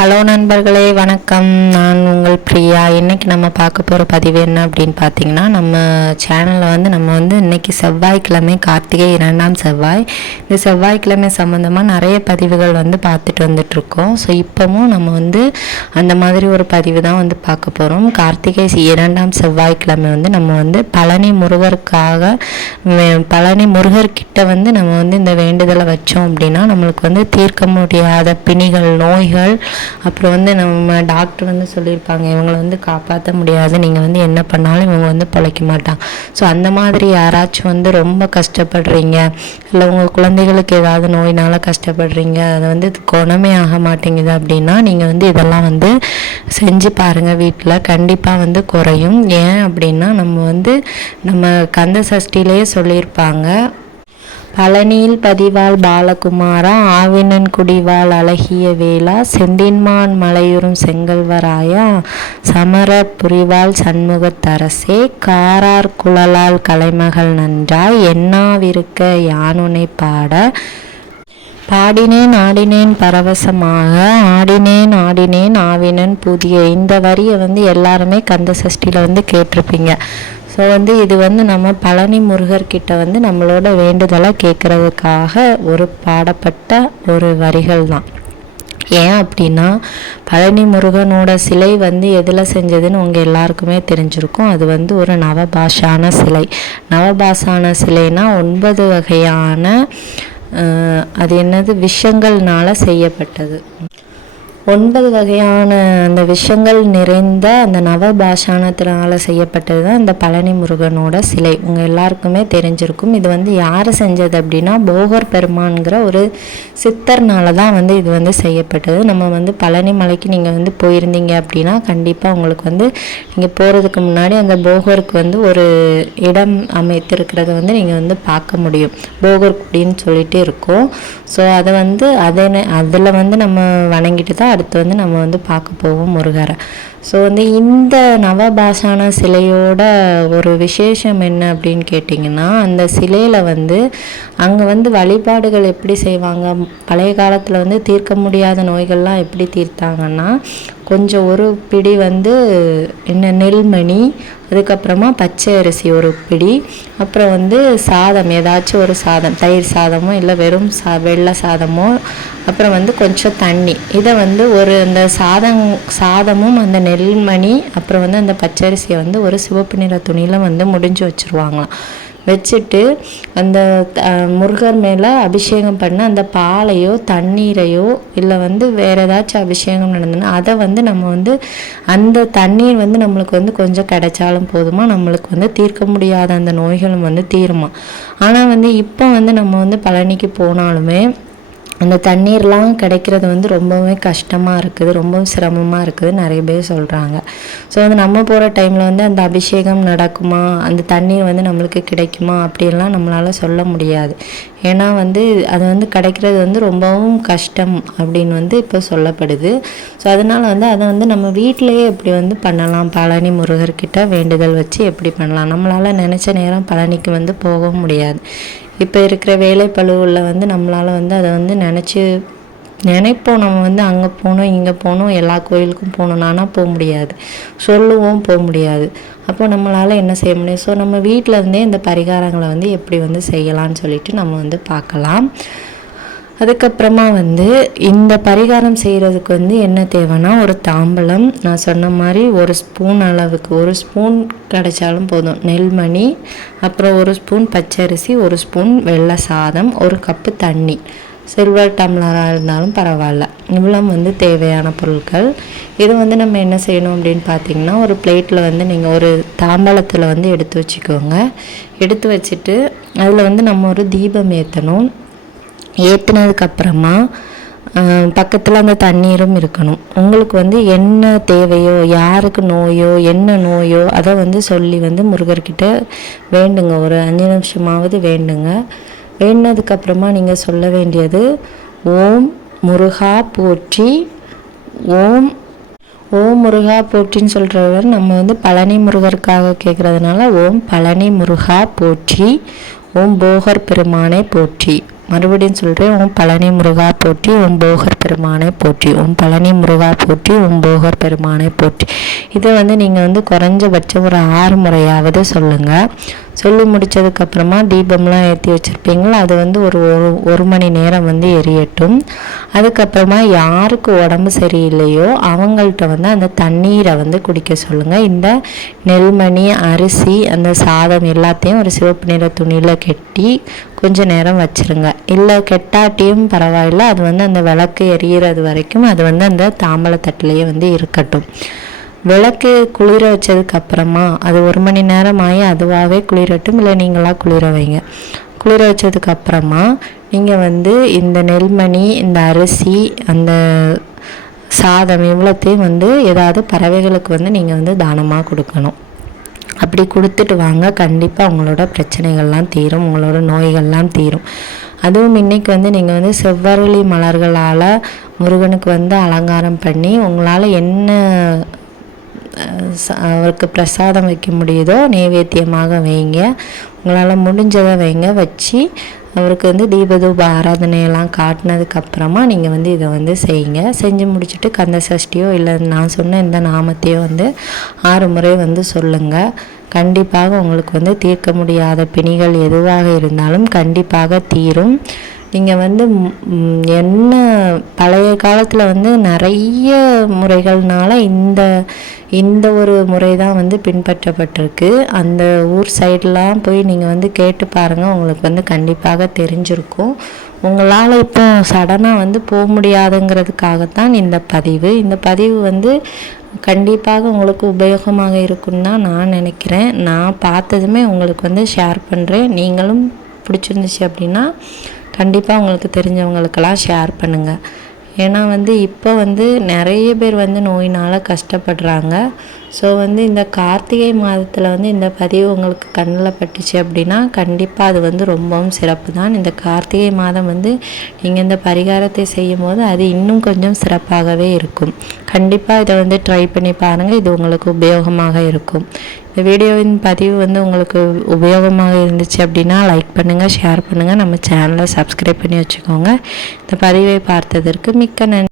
Hello நண்பர்களே, வணக்கம். நான் உங்கள் பிரியா. இன்றைக்கி நம்ம பார்க்க போகிற பதிவு என்ன அப்படின்னு பார்த்தீங்கன்னா, நம்ம சேனலில் நம்ம இன்றைக்கி செவ்வாய்க்கிழமை, கார்த்திகை 2ஆம் செவ்வாய். இந்த செவ்வாய்க்கிழமை சம்மந்தமாக நிறைய பதிவுகள் பார்த்துட்டு வந்துட்ருக்கோம். ஸோ இப்போவும் நம்ம அந்த மாதிரி ஒரு பதிவு தான் பார்க்க போகிறோம். கார்த்திகை 2ஆம் செவ்வாய்க்கிழமை நம்ம பழனி முருகருக்காக பழனி முருகர்கிட்ட நம்ம இந்த வேண்டுதலை வச்சோம் அப்படின்னா நம்மளுக்கு தீர்க்க முடியாத பிணிகள், நோய்கள், அப்புறம் நம்ம டாக்டர் சொல்லியிருப்பாங்க, இவங்களை காப்பாற்ற முடியாது, நீங்கள் என்ன பண்ணாலும் இவங்க பிழைக்க மாட்டாங்க. ஸோ அந்த மாதிரி யாராச்சும் ரொம்ப கஷ்டப்படுறீங்க, இல்லை உங்கள் குழந்தைகளுக்கு ஏதாவது நோயினால் கஷ்டப்படுறீங்க, அதை குணமே ஆக மாட்டேங்குது அப்படின்னா நீங்கள் இதெல்லாம் செஞ்சு பாருங்கள். வீட்டில் கண்டிப்பாக குறையும். ஏன் அப்படின்னா நம்ம கந்த சஷ்டியிலேயே சொல்லியிருப்பாங்க, பழனியில் பதிவாள் பாலகுமாரா, ஆவினன் குடிவாள் அழகிய வேளா, செந்தின்மான் மலையுறும் செங்கல்வராயா, சமர புரிவாள் சண்முகத்தரசே, காரார் குழலால் கலைமகள் நன்றாய், என்னாவிருக்க யானுனை பாட, பாடினேன் ஆடினேன் பரவசமாக, ஆடினேன் ஆடினேன் ஆவினன் புதிய. இந்த வரியை எல்லாருமே கந்த சஷ்டியில் கேட்டிருப்பீங்க. ஸோ இது நம்ம பழனி முருகர்கிட்ட நம்மளோட வேண்டுதலை கேட்குறதுக்காக ஒரு பாடப்பட்ட ஒரு வரிகள் தான். ஏன் அப்படின்னா, பழனி முருகனோட சிலை எதில் செஞ்சதுன்னு உங்கள் எல்லாருக்குமே தெரிஞ்சிருக்கும். அது ஒரு நவபாஷான சிலை. நவபாஷான சிலைனா 9 வகையான அது என்னது விஷங்கள்னால செய்யப்பட்டது. 9 வகையான அந்த விஷங்கள் நிறைந்த அந்த நவபாஷானத்தினால செய்யப்பட்டது தான் இந்த பழனி முருகனோட சிலை. உங்கள் எல்லாருக்குமே தெரிஞ்சிருக்கும். இது யார் செஞ்சது அப்படின்னா, போகர் பெருமான்கிற ஒரு சித்தர்னால தான் இது செய்யப்பட்டது. நம்ம பழனி மலைக்கு நீங்கள் போயிருந்தீங்க அப்படின்னா கண்டிப்பாக உங்களுக்கு நீங்கள் போகிறதுக்கு முன்னாடி அந்த போகருக்கு ஒரு இடம் அமைத்திருக்கிறத நீங்கள் பார்க்க முடியும். போகர் குடின்னு சொல்லிட்டு இருக்கும். ஸோ அதை அதில் நம்ம வணங்கிட்டு தான் அடுத்து நம்ம பார்க்க போவோம் முருகரை. ஸோ இந்த நவபாஷான சிலையோட ஒரு விசேஷம் என்ன அப்படின்னு கேட்டிங்கன்னா, அந்த சிலையில் அங்கே வழிபாடுகள் எப்படி செய்வாங்க, பழைய காலத்தில் தீர்க்க முடியாத நோய்கள்லாம் எப்படி தீர்த்தாங்கன்னா, கொஞ்சம் ஒரு பிடி நெல்மணி, அதுக்கப்புறமா பச்சை அரிசி ஒரு பிடி, அப்புறம் சாதம், ஏதாச்சும் ஒரு சாதம், தயிர் சாதமோ இல்லை வெறும் வெள்ளை சாதமோ, அப்புறம் கொஞ்சம் தண்ணி, இதை ஒரு அந்த சாதமும் அந்த நெல்மணி அப்புறம் அந்த பச்சரிசியை ஒரு சிவப்பு நிற துணியில் முடிஞ்சு வச்சுருவாங்களாம். வச்சுட்டு அந்த முருகர் மேலே அபிஷேகம் பண்ண அந்த பாலையோ தண்ணீரையோ இல்லை வேறு ஏதாச்சும் அபிஷேகம் நடந்ததுன்னா அதை நம்ம அந்த தண்ணீர் நம்மளுக்கு கொஞ்சம் கிடைச்சாலும் போதுமா, நம்மளுக்கு தீர்க்க முடியாத அந்த நோய்களும் தீருமா. ஆனால் இப்போ நம்ம பழனிக்கு போனாலுமே அந்த தண்ணீர்லாம் கிடைக்கிறது ரொம்பவே கஷ்டமாக இருக்குது, ரொம்பவும் சிரமமாக இருக்குது நிறைய பேர் சொல்கிறாங்க. ஸோ நம்ம போகிற டைமில் அந்த அபிஷேகம் நடக்குமா, அந்த தண்ணீர் நம்மளுக்கு கிடைக்குமா அப்படின்லாம் நம்மளால் சொல்ல முடியாது. ஏன்னா அது கிடைக்கிறது ரொம்பவும் கஷ்டம் அப்படின்னு இப்போ சொல்லப்படுது. ஸோ அதனால் அதை நம்ம வீட்டிலையே எப்படி பண்ணலாம், பழனி முருகர்கிட்ட வேண்டுதல் வச்சு எப்படி பண்ணலாம். நம்மளால் நினச்ச நேரம் பழனிக்கு போக முடியாது. இப்போ இருக்கிற வேலைப்பளுவில் நம்மளால் அதை நினைப்போம், நம்ம அங்கே போகணும் இங்கே போகணும் எல்லா கோயிலுக்கும் போகணுன்னா போக முடியாது, சொல்லுவோம் போக முடியாது. அப்போ நம்மளால் என்ன செய்ய முடியும். ஸோ நம்ம வீட்டில் இருந்தே இந்த பரிகாரங்களை எப்படி செய்யலான்னு சொல்லிட்டு நம்ம பார்க்கலாம். அதுக்கப்புறமா இந்த பரிகாரம் செய்கிறதுக்கு என்ன தேவைன்னா, ஒரு தாம்பலம், நான் சொன்ன மாதிரி ஒரு ஸ்பூன் அளவுக்கு, ஒரு ஸ்பூன் கிடைச்சாலும் போதும் நெல்மணி, அப்புறம் ஒரு ஸ்பூன் பச்சரிசி, ஒரு ஸ்பூன் வெள்ளை சாதம், ஒரு கப்பு தண்ணி, சில்வர் டம்ளராக இருந்தாலும் பரவாயில்ல. இவ்வளோ தேவையான பொருட்கள். இது நம்ம என்ன செய்யணும் அப்படின்னு பார்த்தீங்கன்னா, ஒரு பிளேட்டில் நீங்கள் ஒரு தாம்பலத்தில் எடுத்து வச்சுக்கோங்க. எடுத்து வச்சுட்டு அதில் நம்ம ஒரு தீபம் ஏற்றணும். ஏற்றினதுக்கப்புறமா பக்கத்தில் அந்த தண்ணீரும் இருக்கணும். உங்களுக்கு என்ன தேவையோ, யாருக்கு நோயோ என்ன நோயோ அதை சொல்லி முருகர்கிட்ட வேண்டுங்க. ஒரு 5 நிமிஷமாவது வேண்டுங்க. வேண்டினதுக்கப்புறமா நீங்கள் சொல்ல வேண்டியது, ஓம் முருகா போற்றி, ஓம் முருகா போற்றின்னு சொல்கிறவர் நம்ம பழனி முருகருக்காக கேட்குறதுனால ஓம் பழனி முருகா போற்றி, ஓம் போகர் பெருமானை போற்றி, மறுபடியும் சொல்கிறேன், ஓம் பழனி முருகா போற்றி, ஓம் போகர் பெருமானை போற்றி, ஓம் பழனி முருகா போற்றி, ஓம் போகர் பெருமானை போற்றி. இதை வந்து நீங்கள் வந்து குறைஞ்சபட்சம் ஒரு 6 முறையாவது சொல்லுங்கள். சொல்லி முடித்ததுக்கப்புறமா தீபம்லாம் ஏற்றி வச்சுருப்பீங்களா, அது வந்து ஒரு மணி நேரம் வந்து எரியட்டும். அதுக்கப்புறமா யாருக்கு உடம்பு சரியில்லையோ அவங்கள்ட்ட வந்து அந்த தண்ணீரை வந்து குடிக்க சொல்லுங்கள். இந்த நெல்மணி, அரிசி, அந்த சாதம் எல்லாத்தையும் ஒரு சிவப்பு நிற துணியில் கெட்டி கொஞ்ச நேரம் வச்சுருங்க. இல்லை கெட்டாட்டியும் பரவாயில்ல, அது வந்து அந்த விளக்கு எரியிறது வரைக்கும் அது வந்து அந்த தாம்பழத்தட்டிலேயே வந்து இருக்கட்டும். விளக்கு குளிர வச்சதுக்கப்புறமா அது 1 மணி நேரம் ஆகி அதுவாகவே குளிரட்டும், இல்லை நீங்களாக குளிர வைங்க. குளிர வச்சதுக்கப்புறமா நீங்கள் வந்து இந்த நெல்மணி, இந்த அரிசி, அந்த சாதம் இவ்வளோத்தையும் வந்து ஏதாவது பறவைகளுக்கு வந்து நீங்கள் வந்து தானமாக கொடுக்கணும். அப்படி கொடுத்துட்டு வாங்க, கண்டிப்பாக உங்களோட பிரச்சனைகள்லாம் தீரும், உங்களோட நோய்கள்லாம் தீரும். அதுவும் இன்றைக்கி வந்து நீங்கள் வந்து செவ்வரளி மலர்களால் முருகனுக்கு வந்து அலங்காரம் பண்ணி உங்களால் என்ன அவருக்கு பிரசாதம் வைக்க முடியுதோ நைவேத்தியமாக வைங்க. உங்களால் முடிஞ்சதை வைங்க. வச்சு அவருக்கு வந்து தீபதூப ஆராதனையெல்லாம் காட்டினதுக்கப்புறமா நீங்கள் வந்து இதை வந்து செய்யுங்க. செஞ்சு முடிச்சுட்டு கந்த சஷ்டியோ இல்லை நான் சொன்ன இந்த நாமத்தையோ வந்து 6 முறை வந்து சொல்லுங்கள். கண்டிப்பாக உங்களுக்கு வந்து தீர்க்க முடியாத பிணிகள் எதுவாக இருந்தாலும் கண்டிப்பாக தீரும். நீங்கள் வந்து என்ன பழைய காலத்தில் வந்து நிறைய முறைகள்னால இந்த ஒரு முறை தான் வந்து பின்பற்றப்பட்டிருக்கு. அந்த ஊர் சைடெலாம் போய் நீங்கள் வந்து கேட்டு பாருங்கள், உங்களுக்கு வந்து கண்டிப்பாக தெரிஞ்சிருக்கும். உங்களால் இப்போ சடனாக வந்து போக முடியாதுங்கிறதுக்காகத்தான் இந்த பதிவு வந்து கண்டிப்பாக உங்களுக்கு உபயோகமாக இருக்குன்னு தான் நான் நினைக்கிறேன். நான் பார்த்ததுமே உங்களுக்கு வந்து ஷேர் பண்ணுறேன். நீங்களும் பிடிச்சிருந்துச்சு அப்படின்னா கண்டிப்பாக உங்களுக்கு தெரிஞ்சவங்களுக்கெல்லாம் ஷேர் பண்ணுங்கள். ஏன்னா வந்து இப்போ வந்து நிறைய பேர் வந்து நோயினால் கஷ்டப்படுறாங்க. ஸோ வந்து இந்த கார்த்திகை மாதத்தில் வந்து இந்த பதிவு உங்களுக்கு கண்ணில் பட்டுச்சு அப்படின்னா கண்டிப்பாக அது வந்து ரொம்பவும் சிறப்பு தான். இந்த கார்த்திகை மாதம் வந்து நீங்கள் இந்த பரிகாரத்தை செய்யும் போது அது இன்னும் கொஞ்சம் சிறப்பாகவே இருக்கும். கண்டிப்பாக இதை வந்து ட்ரை பண்ணி பாருங்கள், இது உங்களுக்கு உபயோகமாக இருக்கும். இந்த வீடியோவின் பதிவு வந்து உங்களுக்கு உபயோகமாக இருந்துச்சு அப்படின்னா லைக் பண்ணுங்கள், ஷேர் பண்ணுங்கள், நம்ம சேனலை சப்ஸ்கிரைப் பண்ணி வச்சுக்கோங்க. இந்த பதிவை பார்த்ததற்கு மிக்க நன்றி.